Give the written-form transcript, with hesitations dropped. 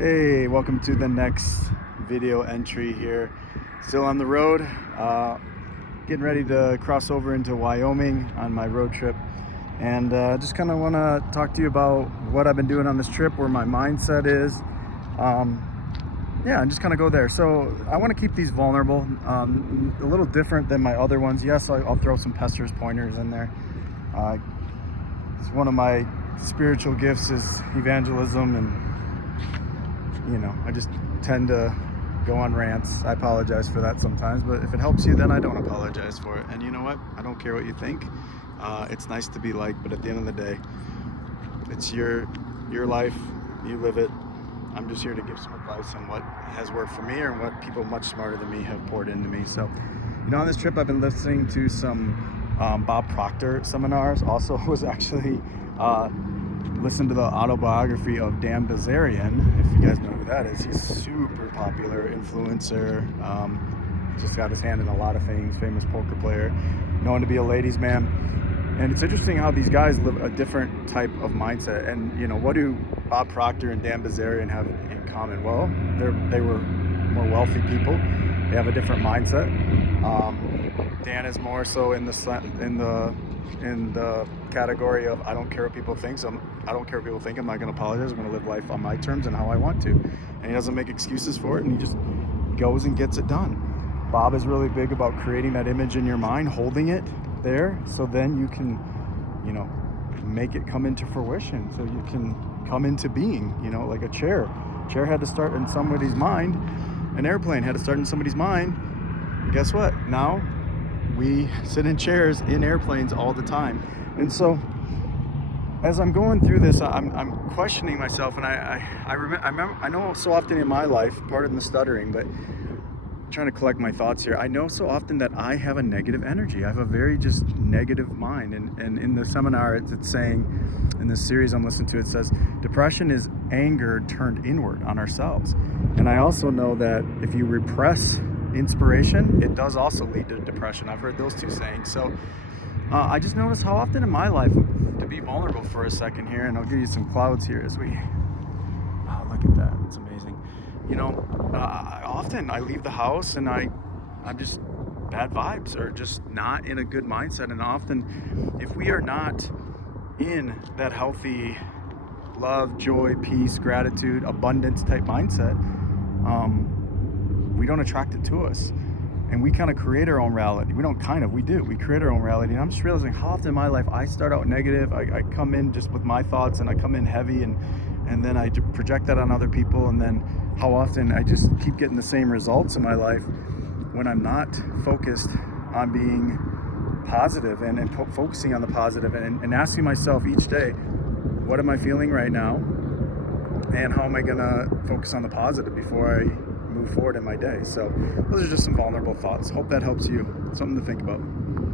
Hey, welcome to the next video entry here. Still on the road, getting ready to cross over into Wyoming on my road trip. And just kind of want to talk to you about what I've been doing on this trip, where my mindset is. And just kind of go there. So I want to keep these vulnerable, a little different than my other ones. Yes, I'll throw some pesters pointers in there. It's one of my spiritual gifts is evangelism, and I just tend to go on rants. I apologize for that sometimes, but if it helps you, then I don't apologize for it. And you know what? I don't care what you think. It's nice to be liked, but at the end of the day, it's your life. You live it. I'm just here to give some advice on what has worked for me or what people much smarter than me have poured into me. So, on this trip, I've been listening to some Bob Proctor seminars. Also was actually listened to the autobiography of Dan Bilzerian. If you guys know who that is, he's super popular influencer. Just got his hand in a lot of things. Famous poker player, known to be a ladies' man. And it's interesting how these guys live a different type of mindset. And what do Bob Proctor and Dan Bilzerian have in common? Well, they were more wealthy people. They have a different mindset. Dan is more so in the category of I don't care what people think. So I don't care what people think. I'm not going to apologize. I'm going to live life on my terms and how I want to. And he doesn't make excuses for it, and he just goes and gets it done. Bob is really big about creating that image in your mind, holding it there, so then you can, make it come into fruition. So you can come into being. Like a chair. Chair had to start in somebody's mind. An airplane had to start in somebody's mind. And guess what? Now we sit in chairs in airplanes all the time. And so as I'm going through this, I'm questioning myself, and I know so often in my life, pardon the stuttering, but I'm trying to collect my thoughts here. I know so often that I have a negative energy. I have a very just negative mind. And in the seminar, it's saying, in this series I'm listening to, it says, depression is anger turned inward on ourselves. And I also know that if you repress inspiration, it does also lead to depression. I've heard those two sayings. So I just noticed how often in my life, to be vulnerable for a second here, and I'll give you some clouds here as we, oh, look at that, it's amazing. Often I leave the house and I'm just bad vibes, or just not in a good mindset. And often if we are not in that healthy love, joy, peace, gratitude, abundance type mindset, we don't attract it to us. And we kind of create our own reality. We do. We create our own reality. And I'm just realizing how often in my life I start out negative. I come in just with my thoughts, and I come in heavy, and then I project that on other people. And then how often I just keep getting the same results in my life when I'm not focused on being positive and focusing on the positive and asking myself each day, what am I feeling right now? And how am I going to focus on the positive before I move forward in my day? So those are just some vulnerable thoughts. Hope that helps you. Something to think about.